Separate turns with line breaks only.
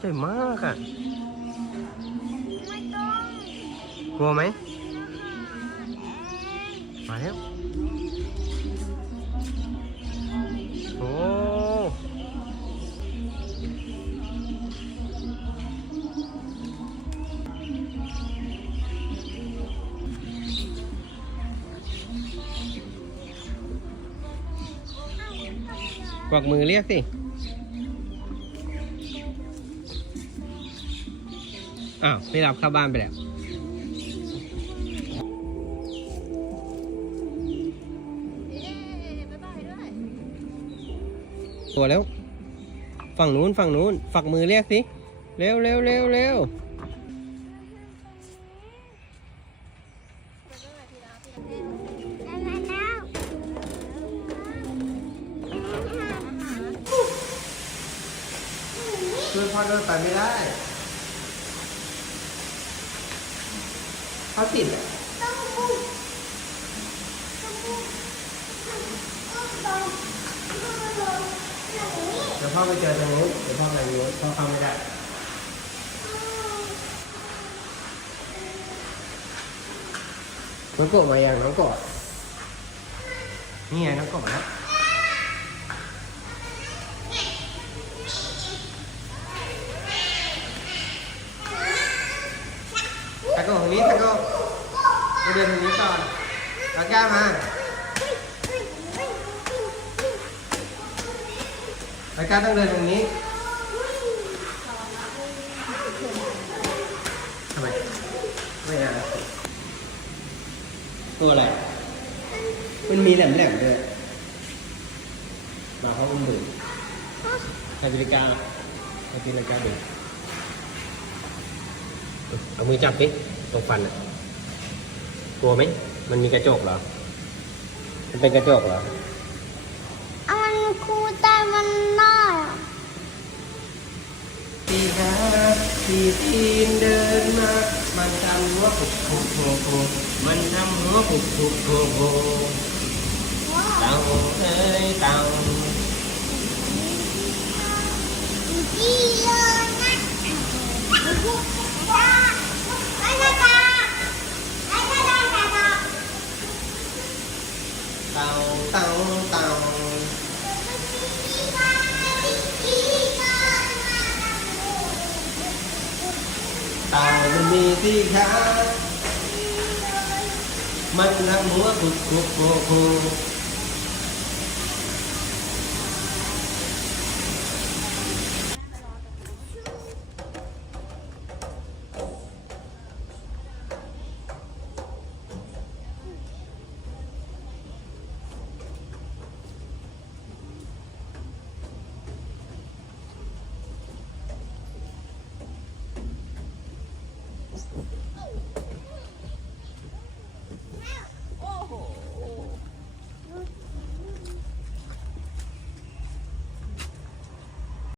ใหญ่มากอะ
ไม่ต้อง
กลัวไหม
อาหารเอง
มาแล้ว โอ้กวักมือเรียกสิ อ้าวไม่รับเข้าบ้านไปแล้วตัวแล้ว ฝั่งนู้นฝั่งนู้นฝักมือเรียกสิ เร็วเร็วเร็วเร็ว
แล้วแล้ว
ช่วยพ่อเดินไปไม่ได้ เขาติดอะ
ต้องพูดต้องพูดต้องต้องต้องอย่างนี้
เดี๋ยวพ่อไปเจอตรงนู้นเดี๋ยวพ่อไปนู้นพ่อเข้าไม่ได้น้องกบมาอย่างน้องกบนี่ไงน้องกบมาแล้วตะโกนทางนี้ตะเดินทางนี้ก่อนตะกร้ามาตะกร้าต้องเดินทางนี้ทำไมไม่เอตัวอะไร มันมีแหลมๆด้วยมาเขาอุ้มดื่มใครบริการใครบริกาดื่มเอามือจับดิ ตรงฟันอะกลัวไหม มันมีกระจกเหรอ มันเป็นกระจกเหรอ
อันครูแต่มันน้อยอะ
ตีขาตีตีนเดินมา มันทำหัวปุกปุกโผโผมันทำหัวปุกปุกโผโผเต่าเอ้ยเต่า
ต่า
มันมีที่ข